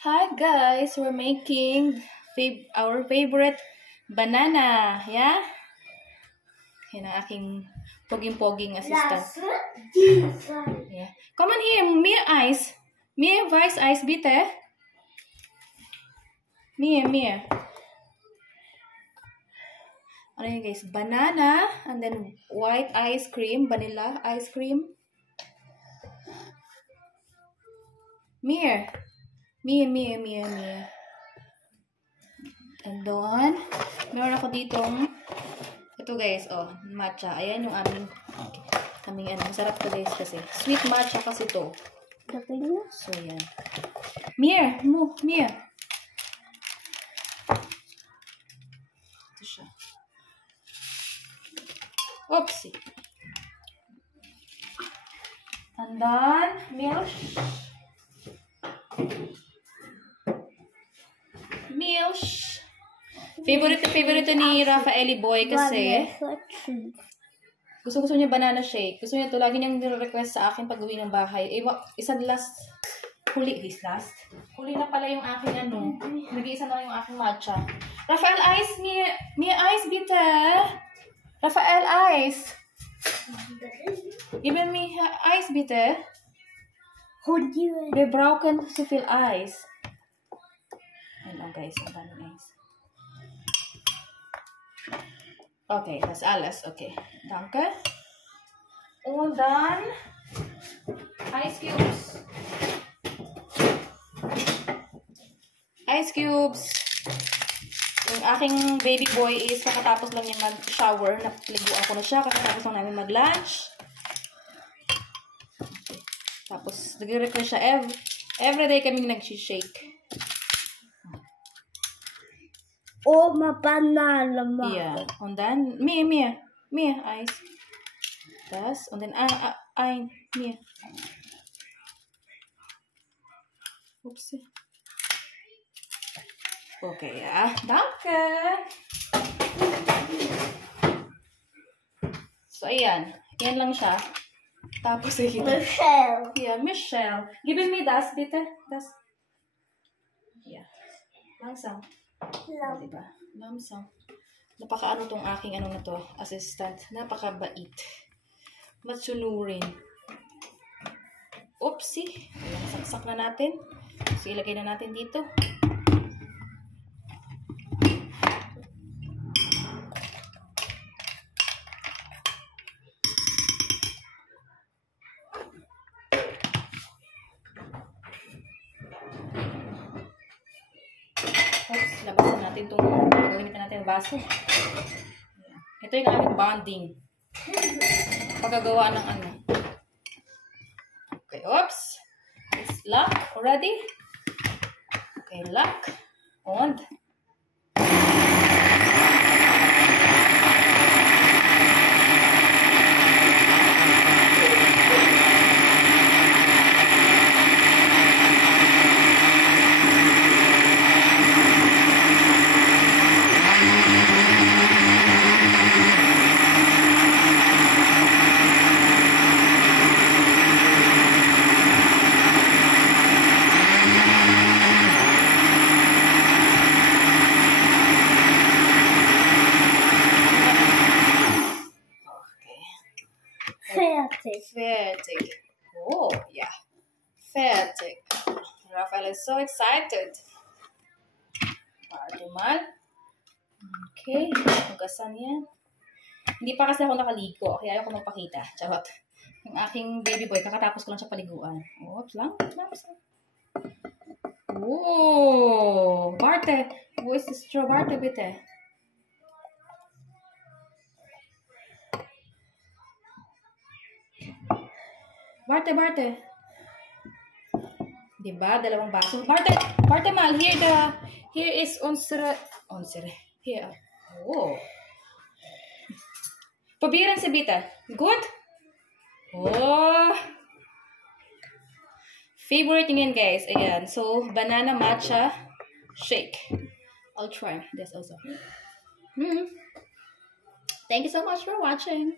Hi guys, we're making our favorite banana, yeah? Yan ang aking poging-poging assistant. Yeah. Come on here, Mia Ice. Mia Vice Ice, bitte. Mia. Ano yun guys? Banana, and then white ice cream, vanilla ice cream. Mia. And then, meron ako ditong, ito guys, oh, matcha. Ayan yung kaming masarap to guys kasi. Sweet matcha kasi to. So, yan. Mia. Ito siya. Oopsie. And then, milk. Favorite ni Rafaeli Boy kasi gusto niya banana shake. Gusto niya ito. Lagi niyang nire-request sa akin pag uwi ng bahay. Huli na pala yung aking nag-iisa na yung aking matcha. Rafael Ice, Mia Ice, bitte. Rafael Ice. Gib mir Ice, bitte. Wir brauchen so viel Eis. Hello guys, ang dami guys. Okay, das alles. Okay, danke. Und dann Ice Cubes. Yung aking baby boy is kakatapos lang niya mag-shower. Napliguan ko na siya. Kakatapos lang namin mag-lunch. Okay. Tapos, nag-request siya. Everyday kaming nag-shake. Oh, banana. Yeah. Und dann, Mia, Eis. Das. Und dann, Mia. Upsi. Okay, ja. Danke. So, ayan. Yan lang siya. Tapos, Michelle. Yeah, Michelle. Gib me das, bitte. Das. Yeah. Langsam. Diba? Langsam. Napaka-ano tong aking na to, assistant. Napaka-bait. Matsunurin. Oopsie. Ayan, saksak na natin. So, ilagay na natin dito. Oops, labasan natin itong gagamitan natin ng baso. Ito yung aming bonding. Pagagawa ng Okay, oops. It's lock already. Okay, lock. On. Fertig. Oh, yeah. Fertig. Rafael is so excited. Party mal. Okay. Hugasan yan. Hindi pa kasi ako nakaligo. Kaya ayoko magpakita. Charot. Yung aking baby boy, kakatapos ko lang siya paliguan. Oops lang. Oh, Barte. Wo ist das Straw, Barte, bitte? Barte. Diba? Dalawang baso. Barte mal, here is unsere, here. Oh. Probieren Sie bitte. Good? Oh. Favorite yun guys. Ayan. So, banana matcha shake. I'll try this also. Thank you so much for watching.